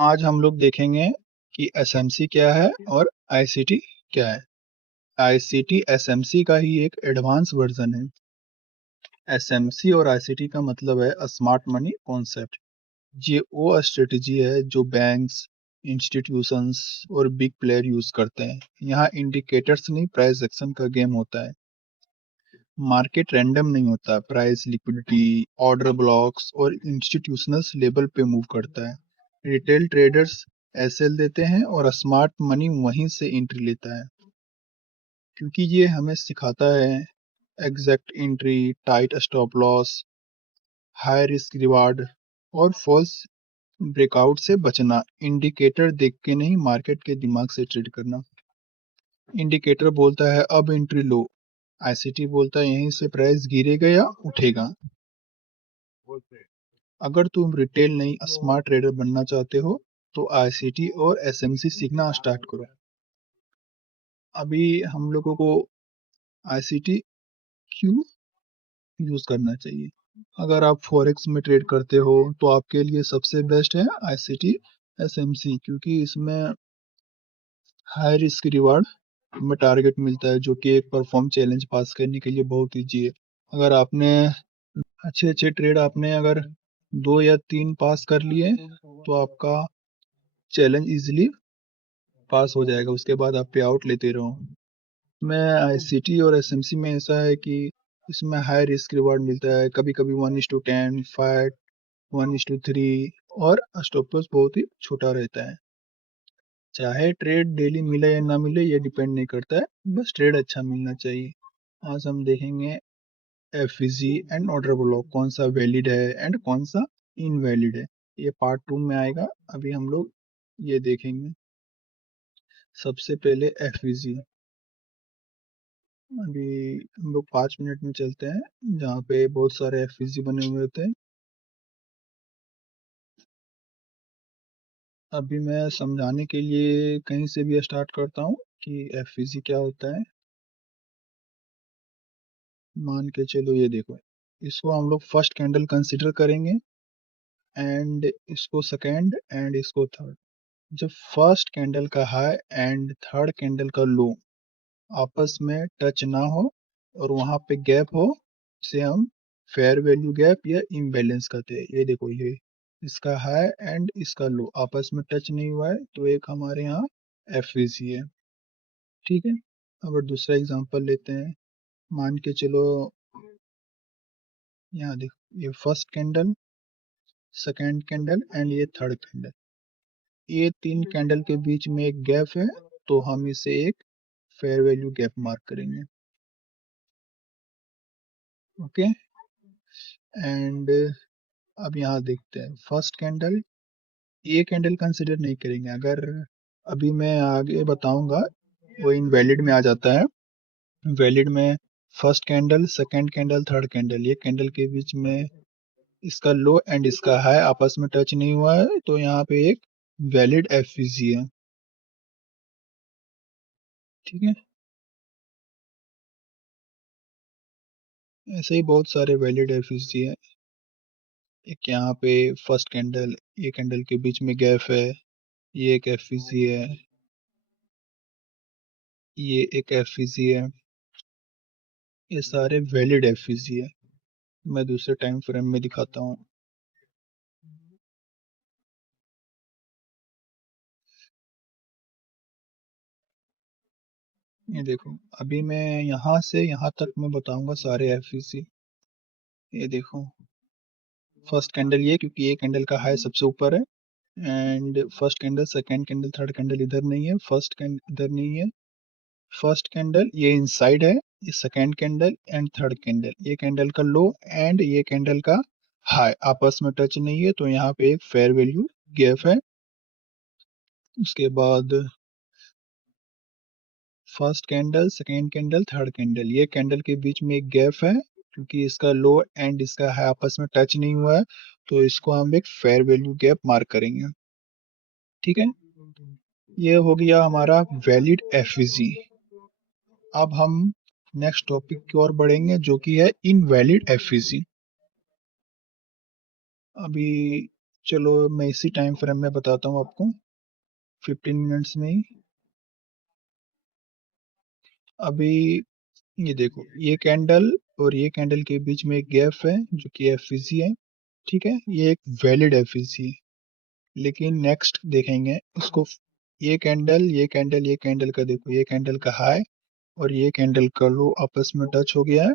आज हम लोग देखेंगे कि एसएमसी क्या है और आईसीटी क्या है। आईसीटी एसएमसी का ही एक एडवांस वर्जन है। एसएमसी और आईसीटी का मतलब है स्मार्ट मनी कॉन्सेप्ट। ये वो स्ट्रेटजी है जो बैंक्स, इंस्टीट्यूशंस और बिग प्लेयर यूज करते हैं। यहाँ इंडिकेटर्स नहीं, प्राइस एक्शन का गेम होता है। मार्केट रैंडम नहीं होता, प्राइस, लिक्विडिटी, ऑर्डर ब्लॉक्स और इंस्टीट्यूशनल लेवल पे मूव करता है। रिटेल ट्रेडर्स एसएल देते हैं और स्मार्ट मनी वहीं से एंट्री लेता है, क्योंकि ये हमें सिखाता है exact entry, tight stop loss, high risk reward और फॉल्स ब्रेकआउट से बचना। इंडिकेटर देख के नहीं, मार्केट के दिमाग से ट्रेड करना। इंडिकेटर बोलता है अब एंट्री लो, आईसीटी बोलता है यहीं से प्राइस गिरेगा या उठेगा। अगर तुम रिटेल नहीं स्मार्ट ट्रेडर बनना चाहते हो तो आईसीटी और एसएमसी सीखना स्टार्ट करो। अभी हम लोगों को आईसीटी क्यों यूज करना चाहिए? अगर आप फॉरेक्स में ट्रेड करते हो तो आपके लिए सबसे बेस्ट है आईसीटी एसएमसी, क्योंकि इसमें हाई रिस्क रिवार्ड में टारगेट मिलता है, जो कि एक परफॉर्म चैलेंज पास करने के लिए बहुत ईजी है। अगर आपने अच्छे अच्छे ट्रेड आपने अगर 2 या 3 पास कर लिए तो आपका चैलेंज इजीली पास हो जाएगा। उसके बाद आप पे आउट लेते रहो। मैं आईसीटी और एसएमसी में ऐसा है कि इसमें हाई रिस्क रिवार्ड मिलता है। कभी कभी 1:10, 5, 1:3 और स्टॉप लॉस बहुत ही छोटा रहता है। चाहे ट्रेड डेली मिले या ना मिले, ये डिपेंड नहीं करता है, बस ट्रेड अच्छा मिलना चाहिए। आज हम देखेंगे एफईजी एंड ऑर्डर ब्लॉक, कौन सा वैलिड है एंड कौन सा इनवैलिड है। ये पार्ट 2 में आएगा। अभी हम लोग ये देखेंगे। सबसे पहले एफईजी। अभी हम लोग 5 मिनट में चलते हैं, जहाँ पे बहुत सारे एफईजी बने हुए होते हैं। अभी मैं समझाने के लिए कहीं से भी स्टार्ट करता हूँ कि एफईजी क्या होता है। मान के चलो, ये देखो, इसको हम लोग फर्स्ट कैंडल कंसिडर करेंगे एंड इसको सेकेंड एंड इसको थर्ड। जब फर्स्ट कैंडल का हाई एंड थर्ड कैंडल का लो आपस में टच ना हो और वहां पे गैप हो, इसे हम फेयर वैल्यू गैप या इम्बैलेंस कहते हैं। ये देखो, ये इसका हाई एंड इसका लो आपस में टच नहीं हुआ है, तो एक हमारे यहाँ एफवीसी है। ठीक है। अब दूसरा एग्जांपल लेते हैं। मान के चलो, यहाँ देखो, ये first candle, second candle and ये थर्ड कैंडल। ये 3 कैंडल के बीच में एक गैप है, तो हम इसे एक फेयर वैल्यू गैप मार्क करेंगे। ओके। एंड अब यहाँ देखते हैं फर्स्ट कैंडल, ये कैंडल कंसिडर नहीं करेंगे। अगर अभी मैं आगे बताऊंगा, वो इनवैलिड में आ जाता है। वैलिड में first candle, second candle, third candle, ये कैंडल के बीच में इसका लो एंड इसका हाई आपस में टच नहीं हुआ है, तो यहाँ पे एक वैलिड एफवीजी है। ठीक है। ऐसे ही बहुत सारे वैलिड एफवीजी है। एक यहाँ पे फर्स्ट कैंडल, ये कैंडल के बीच में गैप है, ये एक एफवीजी है, ये एक एफवीजी है। ये सारे वैलिड एफवीजी है। मैं दूसरे टाइम फ्रेम में दिखाता हूँ। ये देखो, अभी मैं यहाँ से यहाँ तक मैं बताऊंगा सारे एफवीसी। ये देखो, फर्स्ट कैंडल ये, क्योंकि ये कैंडल का हाई सबसे ऊपर है, and first candle, second candle, third candle इधर नहीं है, फर्स्ट कैंडल इधर नहीं है। फर्स्ट कैंडल ये इनसाइड है, ये second candle and third candle, ये कैंडल का लो एंड ये कैंडल का हाई आपस में टच नहीं है, तो यहाँ पे एक फेयर वैल्यू गैप है। उसके बाद first candle, second candle, third candle, ये कैंडल के बीच में एक गैप है, क्योंकि इसका लो एंड इसका हाई आपस में टच नहीं हुआ है, तो इसको हम एक फेयर वैल्यू गैप मार्क करेंगे। ठीक है। ये हो गया हमारा वैलिड एफवीजी। अब हम नेक्स्ट टॉपिक की ओर बढ़ेंगे, जो कि है इनवैलिड एफवीजी। अभी चलो मैं इसी टाइम फ्रेम में बताता हूँ आपको, 15 मिनट्स में ही। अभी ये देखो, ये कैंडल और ये कैंडल के बीच में एक गैप है जो कि एफवीसी है, ठीक है, ये एक वैलिड एफवीसी है। लेकिन नेक्स्ट देखेंगे उसको, ये कैंडल ये कैंडल ये कैंडल का देखो, ये कैंडल का हाई और ये कैंडल का लो आपस में टच हो गया है,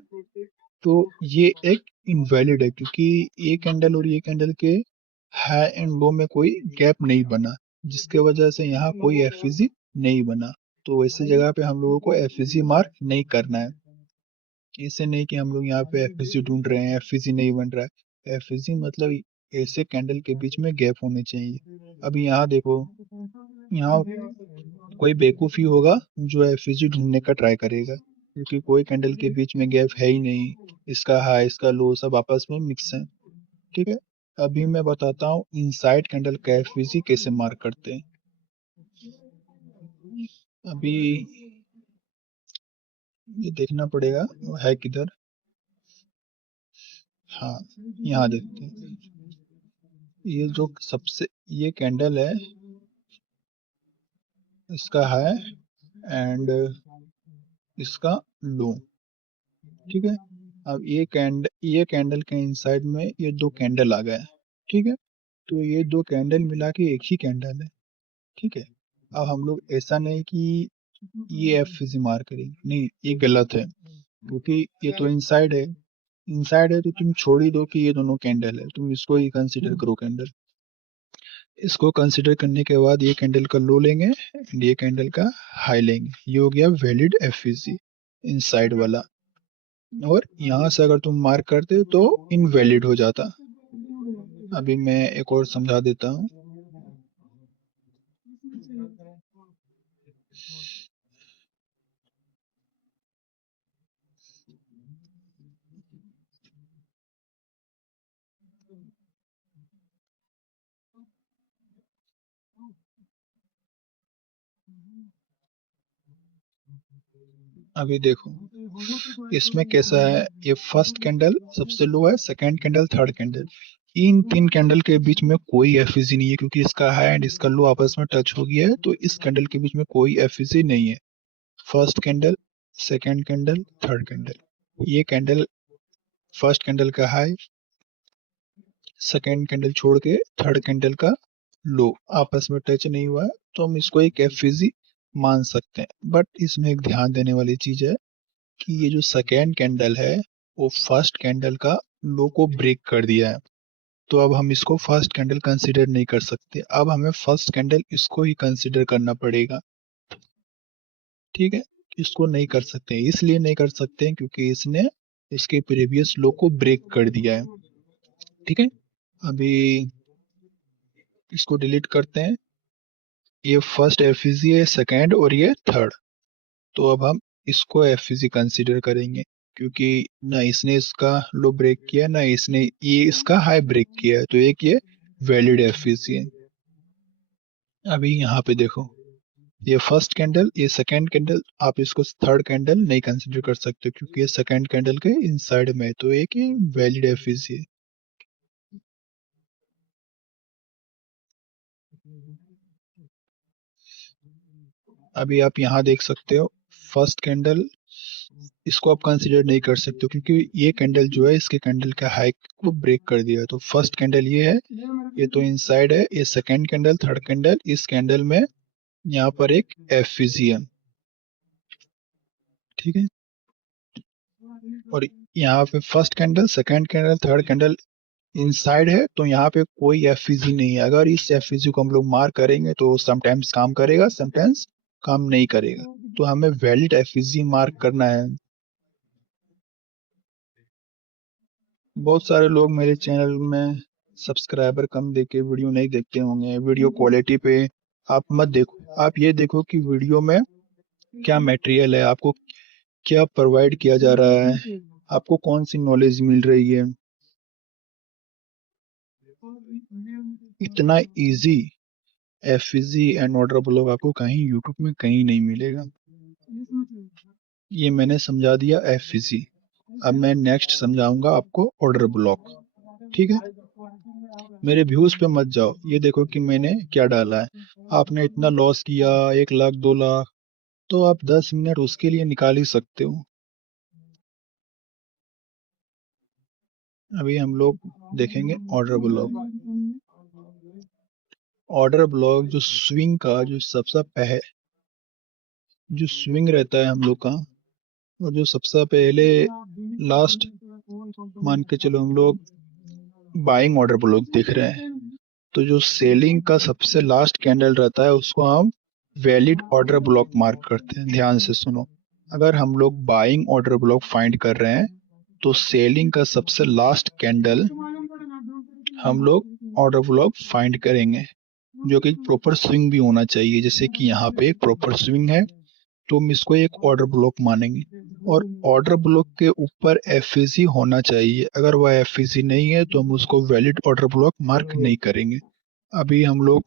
तो ये एक इनवैलिड है, क्योंकि ये कैंडल और ये कैंडल के हाई एंड लो में कोई गैप नहीं बना, जिसके वजह से यहाँ कोई एफवीसी नहीं बना। तो ऐसी जगह पे हम लोगों को एफवीसी मार्क नहीं करना है। ऐसे नहीं कि हम लोग यहाँ पे एफवीसी ढूंढ रहे हैं, एफवीसी नहीं बन रहा है। एफवीसी मतलब ऐसे कैंडल के बीच में गैप होने चाहिए। अभी यहाँ देखो, यहाँ कोई बेवकूफ़ ही होगा जो एफवीसी ढूंढने का ट्राई करेगा, क्योंकि कोई कैंडल के बीच में गैप है ही नहीं, इसका हाई इसका लो सब आपस में मिक्स है, ठीक है। अभी मैं बताता हूँ इनसाइड कैंडल का एफवीसी कैसे मार्क करते हैं। अभी ये देखना पड़ेगा वो है किधर। हाँ, यहाँ देखते हैं, ये जो सबसे ये कैंडल है, इसका हाई एंड इसका लो, ठीक है। अब ये कैंडल के इनसाइड में ये दो कैंडल आ गए, ठीक है। तो ये दो कैंडल मिला के एक ही कैंडल है, ठीक है। अब हम लोग ऐसा नहीं कि ये एफवीसी मार्क करेंगे, नहीं, ये गलत है, क्योंकि ये तो इनसाइड है। इनसाइड है तो तुम छोड़ ही दो कि ये दोनों कैंडल है, तुम इसको ही कंसीडर करो कैंडल। इसको कंसीडर करने के बाद ये कैंडल का लो लेंगे एंड ये कैंडल का हाई लेंगे, ये हो गया वैलिड एफवीसी इनसाइड वाला। और यहाँ से अगर तुम मार्क करते तो इनवैलिड हो जाता। अभी मैं एक और समझा देता हूँ। अभी देखो इसमें कैसा है, ये फर्स्ट कैंडल सबसे लो है, सेकंड कैंडल, थर्ड कैंडल, इन तीन कैंडल के बीच में कोई एफवीसी नहीं है, क्योंकि इसका हाई एंड इसका लो आपस में टच हो गया है, तो इस कैंडल के बीच में कोई एफवीसी नहीं है। First candle, second candle, third candle, ये कैंडल फर्स्ट कैंडल का हाई, सेकंड कैंडल छोड़ के थर्ड कैंडल का लो आपस में टच नहीं हुआ है, तो हम इसको एक एफवीसी मान सकते हैं। बट इसमें एक ध्यान देने वाली चीज है कि ये जो सेकेंड कैंडल है वो फर्स्ट कैंडल का लो को ब्रेक कर दिया है, तो अब हम इसको फर्स्ट कैंडल कंसीडर नहीं कर सकते, अब हमें फर्स्ट कैंडल इसको ही कंसीडर करना पड़ेगा, ठीक है। इसको नहीं कर सकते, इसलिए नहीं कर सकते हैं क्योंकि इसने इसके प्रीवियस लो को ब्रेक कर दिया है, ठीक है। अभी इसको डिलीट करते हैं, ये फर्स्ट एफईजी है, सेकंड और ये थर्ड, तो अब हम इसको एफईजी कंसीडर करेंगे, क्योंकि ना इसने इसका लो ब्रेक किया ना इसने ये इसका हाई ब्रेक किया है, तो एक ये वैलिड एफईजी है। अभी यहाँ पे देखो, ये फर्स्ट कैंडल ये सेकंड कैंडल, आप इसको थर्ड कैंडल नहीं कंसीडर कर सकते क्योंकि ये सेकंड कैंडल के इनसाइड में है, तो एक ही वैलिड एफईजी है। अभी आप यहाँ देख सकते हो, फर्स्ट कैंडल इसको आप कंसीडर नहीं कर सकते क्योंकि ये कैंडल जो है इसके कैंडल का हाई को ब्रेक कर दिया है, तो फर्स्ट कैंडल ये है, ये तो इनसाइड है, ये सेकंड कैंडल, थर्ड कैंडल, इस कैंडल में यहाँ पर एक एफवीसी है, ठीक है। और यहाँ पे first candle, second candle, third candle inside है, तो यहाँ पे कोई एफवीसी नहीं है। अगर इस एफवीसी को हम लोग मार्क करेंगे तो समटाइम्स काम करेगा, समटाइम्स काम नहीं करेगा, तो हमें वैलिड एफवीसी मार्क करना है। बहुत सारे लोग मेरे चैनल में सब्सक्राइबर कम देके वीडियो नहीं देखते होंगे, वीडियो क्वालिटी पे आप मत देखो, आप ये देखो कि वीडियो में क्या मटेरियल है, आपको क्या प्रोवाइड किया जा रहा है, आपको कौन सी नॉलेज मिल रही है। इतना इजी एफवीसी एंड ऑर्डर ब्लॉक आपको कहीं यूट्यूब में कहीं नहीं मिलेगा। ये मैंने समझा दिया एफवीसी, अब मैं नेक्स्ट समझाऊंगा आपको ऑर्डर ब्लॉक, ठीक है। मेरे व्यूज पे मत जाओ, ये देखो कि मैंने क्या डाला है। आपने इतना लॉस किया, 1 लाख 2 लाख, तो आप 10 मिनट उसके लिए निकाल ही सकते हो। अभी हम लोग देखेंगे ऑर्डर ब्लॉक। ऑर्डर ब्लॉक जो स्विंग का जो सबसे जो स्विंग रहता है हम लोग का, और जो सबसे पहले लास्ट, मान के चलो हम लोग बाइंग ऑर्डर ब्लॉक देख रहे हैं, तो जो सेलिंग का सबसे लास्ट कैंडल रहता है उसको हम वैलिड ऑर्डर ब्लॉक मार्क करते हैं। ध्यान से सुनो, अगर हम लोग बाइंग ऑर्डर ब्लॉक फाइंड कर रहे हैं तो सेलिंग का सबसे लास्ट कैंडल हम लोग ऑर्डर ब्लॉक फाइंड करेंगे, जो कि प्रॉपर स्विंग भी होना चाहिए। जैसे कि यहाँ पे एक प्रॉपर स्विंग है तो हम इसको एक ऑर्डर ब्लॉक मानेंगे, और ऑर्डर ब्लॉक के ऊपर एफईसी होना चाहिए। अगर वह एफईसी नहीं है तो हम उसको वैलिड ऑर्डर ब्लॉक मार्क नहीं करेंगे। अभी हम लोग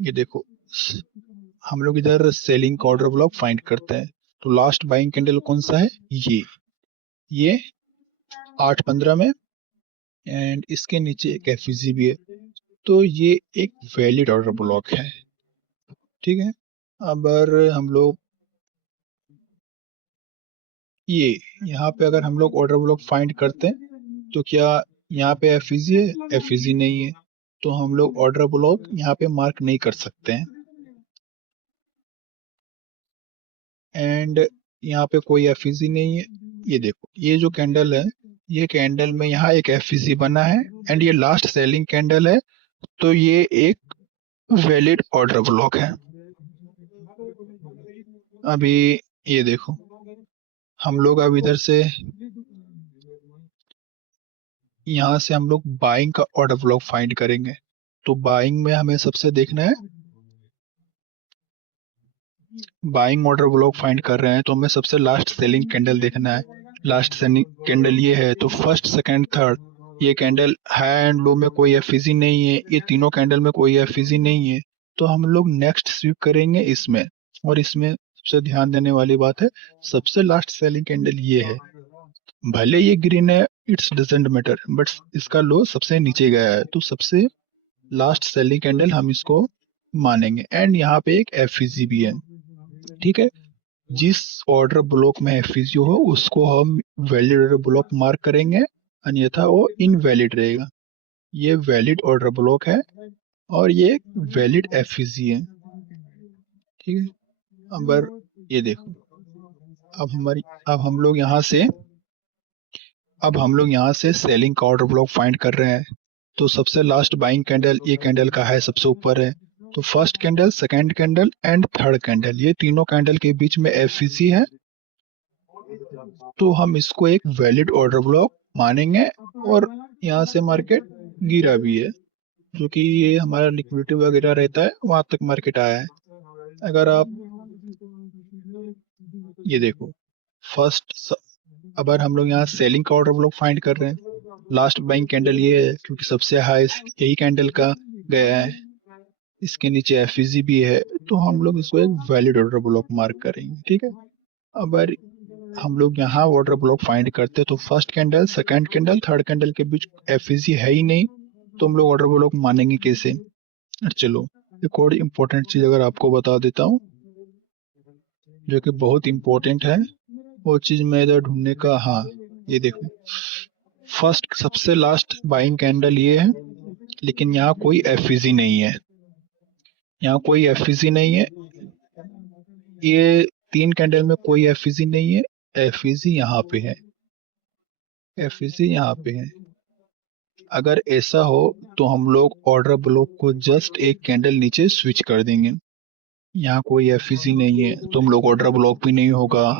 ये देखो, हम लोग इधर सेलिंग का ऑर्डर ब्लॉक फाइंड करते हैं, तो लास्ट बाइंग कैंडल कौन सा है, ये 8:15 में, एंड इसके नीचे एक एफईसी भी है, तो ये एक वैलिड ऑर्डर ब्लॉक है। ठीक है, अब अगर हम लोग ये यहाँ पे अगर हम लोग ऑर्डर ब्लॉक फाइंड करते हैं तो क्या यहाँ पे एफईसी है, एफईसी नहीं है, तो हम लोग ऑर्डर ब्लॉक यहाँ पे मार्क नहीं कर सकते हैं। एंड यहाँ पे कोई एफईसी नहीं है। ये देखो, ये जो कैंडल है, ये कैंडल में यहाँ एक एफईसी बना है, एंड ये लास्ट सेलिंग कैंडल है, तो ये एक वैलिड ऑर्डर ब्लॉक है। अभी ये देखो, हम लोग अब इधर से यहाँ से हम लोग बाइंग का ऑर्डर ब्लॉक फाइंड करेंगे। तो बाइंग में हमें सबसे देखना है, बाइंग ऑर्डर ब्लॉक फाइंड कर रहे हैं तो हमें सबसे लास्ट सेलिंग कैंडल देखना है। लास्ट सेलिंग कैंडल ये है, तो फर्स्ट सेकंड थर्ड ये कैंडल हाई एंड लो में कोई एफईसी नहीं है, ये तीनों कैंडल में कोई एफईसी नहीं है, तो हम लोग नेक्स्ट स्वीप करेंगे इसमें। और इसमें सबसे ध्यान देने वाली बात है, सबसे लास्ट सेलिंग कैंडल ये है, भले ये ग्रीन है, इट्स डजेंट मैटर, बट इसका लो सबसे नीचे गया है, तो सबसे लास्ट सेलिंग कैंडल हम इसको मानेंगे। एंड यहाँ पे एक एफईसी भी है। ठीक है, जिस ऑर्डर ब्लॉक में एफईसी हो उसको हम वैलिड ऑर्डर ब्लॉक मार्क करेंगे, अन्यथा वो इनवैलिड रहेगा। ये वैलिड ऑर्डर ब्लॉक है और ये वैलिड एफईसी है। ठीक है, अब ये देखो, अब हमारी अब हम लोग यहाँ से सेलिंग का ऑर्डर ब्लॉक फाइंड कर रहे हैं। तो सबसे लास्ट बाइंग कैंडल ये कैंडल का है, सबसे ऊपर है, तो first candle, second candle and third candle, ये तीनों कैंडल के बीच में एफईसी है, तो हम इसको एक वैलिड ऑर्डर ब्लॉक मानेंगे। और यहाँ से मार्केट गिरा भी है, जो कि ये हमारा लिक्विडिटी वगैरह रहता है वहां तक मार्केट आया है। अगर आप ये देखो, फर्स्ट अगर हम लोग यहाँ सेलिंग का ऑर्डर ब्लॉक फाइंड कर रहे हैं, लास्ट बाइंग कैंडल ये है क्योंकि सबसे हाई यही कैंडल का गया है, इसके नीचे एफईसी भी है, तो हम लोग इसको एक वैलिड ऑर्डर ब्लॉक मार्क करेंगे। ठीक है, अगर हम लोग यहाँ ऑर्डर ब्लॉक फाइंड करते तो first candle, second candle, third candle के बीच एफईसी है ही नहीं, तो हम लोग ऑर्डर ब्लॉक मानेंगे कैसे। चलो, एक और इम्पोर्टेंट चीज अगर आपको बता देता हूँ, जो कि बहुत इम्पोर्टेंट है, वो चीज मैं इधर ढूंढने का, हाँ ये देखो, फर्स्ट सबसे लास्ट बाइंग कैंडल ये है, लेकिन यहाँ कोई एफईसी नहीं है, यहाँ कोई एफईसी नहीं है, ये तीन कैंडल में कोई एफईसी नहीं है, एफईसी यहाँ पे है, एफईसी यहाँ पे है। अगर ऐसा हो तो हम लोग ऑर्डर ब्लॉक को जस्ट एक कैंडल नीचे स्विच कर देंगे। यहाँ कोई एफईसी नहीं है तो हम लोग ऑर्डर ब्लॉक भी नहीं होगा,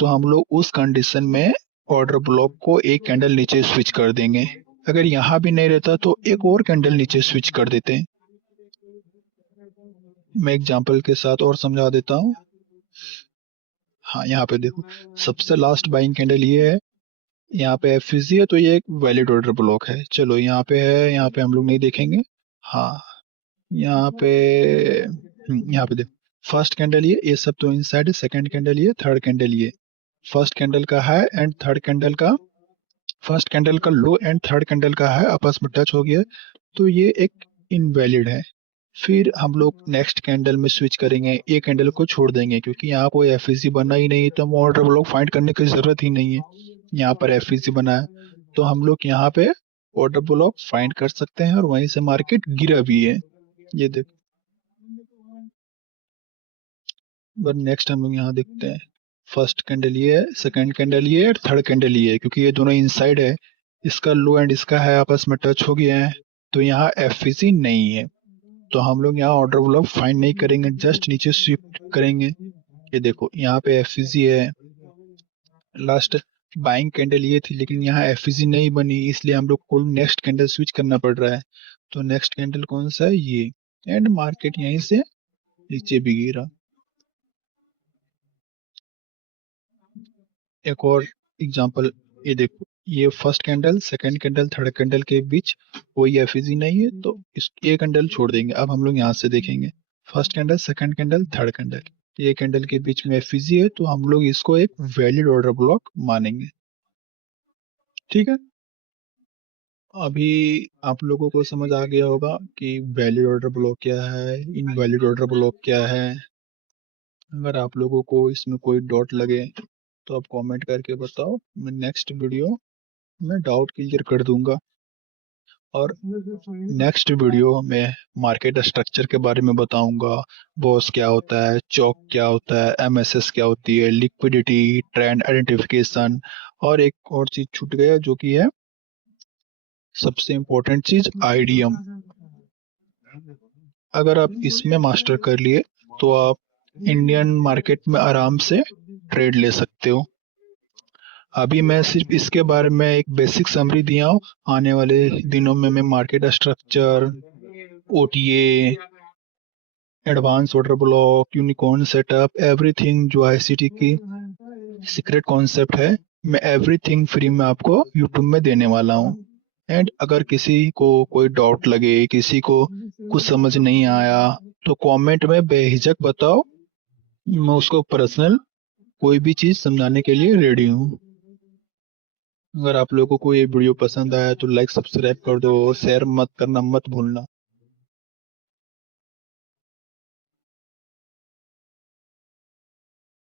तो हम लोग उस कंडीशन में ऑर्डर ब्लॉक को एक कैंडल नीचे स्विच कर देंगे। अगर यहाँ भी नहीं रहता तो एक और कैंडल नीचे स्विच कर देते हैं। मैं एग्जांपल के साथ और समझा देता हूँ। हाँ, यहाँ पे देखो, सबसे लास्ट बाइंग कैंडल ये है, यहाँ पे एफईसी है, तो ये एक वैलिड ऑर्डर ब्लॉक है। चलो यहाँ पे है, यहाँ पे हम लोग नहीं देखेंगे। हाँ, यहाँ पे यहाँ पे देखो, फर्स्ट कैंडल ये सब तो इनसाइड है, सेकंड कैंडल ये, थर्ड कैंडल ये, फर्स्ट कैंडल का हाई एंड थर्ड कैंडल का फर्स्ट कैंडल का लो एंड थर्ड कैंडल का हाई आपस में टच हो गया, तो ये एक इनवैलिड है। फिर हम लोग नेक्स्ट कैंडल में स्विच करेंगे, ये कैंडल को छोड़ देंगे क्योंकि यहाँ कोई एफईसी बना ही नहीं, तो हम ऑर्डर ब्लॉक फाइंड करने की जरूरत ही नहीं है। यहाँ पर एफईसी बना है तो हम लोग यहाँ पे ऑर्डर ब्लॉक फाइंड कर सकते हैं और वहीं से मार्केट गिरा भी है। ये देखो, बट नेक्स्ट हम लोग यहाँ देखते हैं, फर्स्ट कैंडल ये है, सेकंड कैंडल ये है, थर्ड कैंडल ये है, क्योंकि ये दोनों इनसाइड है, इसका लो एंड इसका है आपस में टच हो गया है, तो यहाँ एफईसी नहीं है। तो हम लोग यहाँ ऑर्डर ब्लॉक फाइंड नहीं करेंगे, जस्ट नीचे शिफ्ट करेंगे। ये देखो यहाँ पे एफईसी है, लास्ट बाइंग कैंडल ये थी लेकिन यहाँ एफईसी नहीं बनी, इसलिए हम लोग को नेक्स्ट कैंडल स्विच करना पड़ रहा है। तो नेक्स्ट कैंडल कौन सा है, ये, एंड मार्केट यहीं से नीचे भी गिरा। एक और एग्जांपल, ये देखो, ये first candle, second candle, third candle के बीच कोई एफईसी नहीं है, तो इस ये कैंडल छोड़ देंगे। अब हम लोग यहाँ से देखेंगे, first candle, second candle, third candle, ये कैंडल के बीच में एफईसी है, तो हम लोग इसको एक वैलिड ऑर्डर ब्लॉक मानेंगे। ठीक है, अभी आप लोगों को समझ आ गया होगा कि वैलिड ऑर्डर ब्लॉक क्या है, इनवैलिड ऑर्डर ब्लॉक क्या है। अगर आप लोगों को इसमें कोई डाउट लगे तो आप कमेंट करके बताओ, मैं नेक्स्ट वीडियो में डाउट क्लियर कर दूंगा। और नेक्स्ट वीडियो में मार्केट स्ट्रक्चर के बारे में बताऊंगा, बॉस क्या होता है, चौक क्या होता है, एमएसएस क्या होती है, लिक्विडिटी, ट्रेंड आइडेंटिफिकेशन, और एक और चीज छूट गया जो कि है सबसे इम्पोर्टेंट चीज, आईडीएम। अगर आप इसमें मास्टर कर लिए तो आप इंडियन मार्केट में आराम से ट्रेड ले सकते हो। अभी मैं सिर्फ इसके बारे में एक बेसिक समरी दिया हूँ, आने वाले दिनों में मैं market structure, OTA, advance order block, unicorn setup, everything जो आईसीटी की सीक्रेट कॉन्सेप्ट है, मैं एवरीथिंग फ्री में आपको यूट्यूब में देने वाला हूँ। एंड अगर किसी को कोई डाउट लगे, किसी को कुछ समझ नहीं आया, तो कमेंट में बेहिचक बताओ, मैं उसको पर्सनल कोई भी चीज समझाने के लिए रेडी हूँ। अगर आप लोगों को ये वीडियो पसंद आया तो लाइक सब्सक्राइब कर दो और शेयर मत करना मत भूलना।